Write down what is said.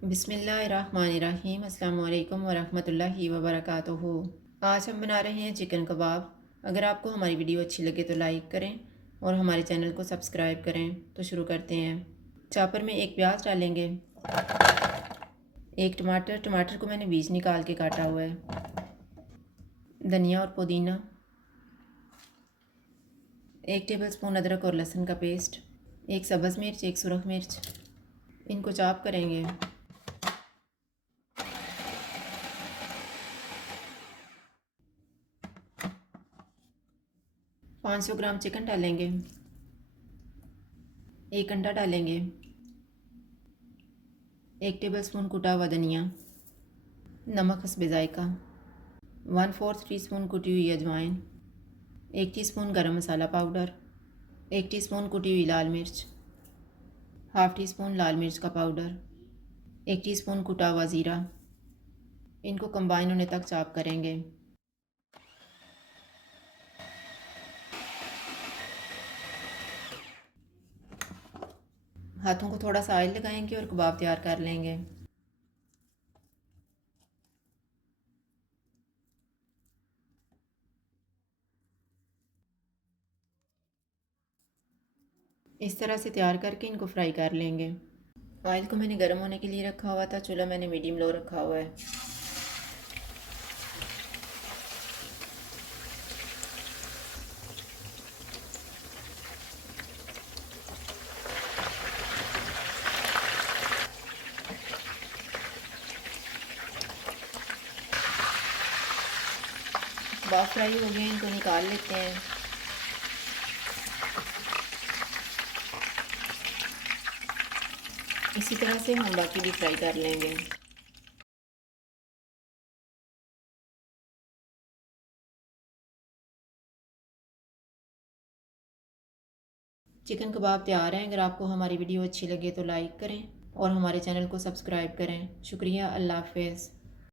बिस्मिल्लाहिर्रहमानिर्रहीम अस्सलामु अलैकुम वरहमतुल्लाहि वबरकातुहू। आज हम बना रहे हैं चिकन कबाब। अगर आपको हमारी वीडियो अच्छी लगे तो लाइक करें और हमारे चैनल को सब्सक्राइब करें। तो शुरू करते हैं। चॉपर में एक प्याज डालेंगे, एक टमाटर को मैंने बीज निकाल के काटा हुआ है, धनिया और पुदीना, 1 टेबलस्पून अदरक और लहसुन का पेस्ट, एक सब्ज़ मिर्च, एक सुरख मिर्च। इनको चॉप करेंगे। 500 ग्राम चिकन डालेंगे, 1 अंडा डालेंगे, 1 टेबलस्पून कुटा हुआ धनिया, नमक हस्बे ज़ायका, 1/4 टीस्पून कुटी हुई अजवाइन, 1 टीस्पून गरम मसाला पाउडर, 1 टीस्पून कुटी हुई लाल मिर्च, हाफ़ टी स्पून लाल मिर्च का पाउडर, 1 टीस्पून कुटा हुआ ज़ीरा। इनको कंबाइन होने तक चॉप करेंगे। हाथों को थोड़ा सा ऑयल लगाएंगे और कबाब तैयार कर लेंगे। इस तरह से तैयार करके इनको फ्राई कर लेंगे। ऑयल को मैंने गर्म होने के लिए रखा हुआ था। चूल्हा मैंने मीडियम लो रखा हुआ है। कबाब फ्राई हो गए, इनको निकाल लेते हैं। इसी तरह से हम बाकी भी फ्राई कर लेंगे। चिकन कबाब तैयार हैं। अगर आपको हमारी वीडियो अच्छी लगे तो लाइक करें और हमारे चैनल को सब्सक्राइब करें। शुक्रिया। अल्लाह हाफ़िज़।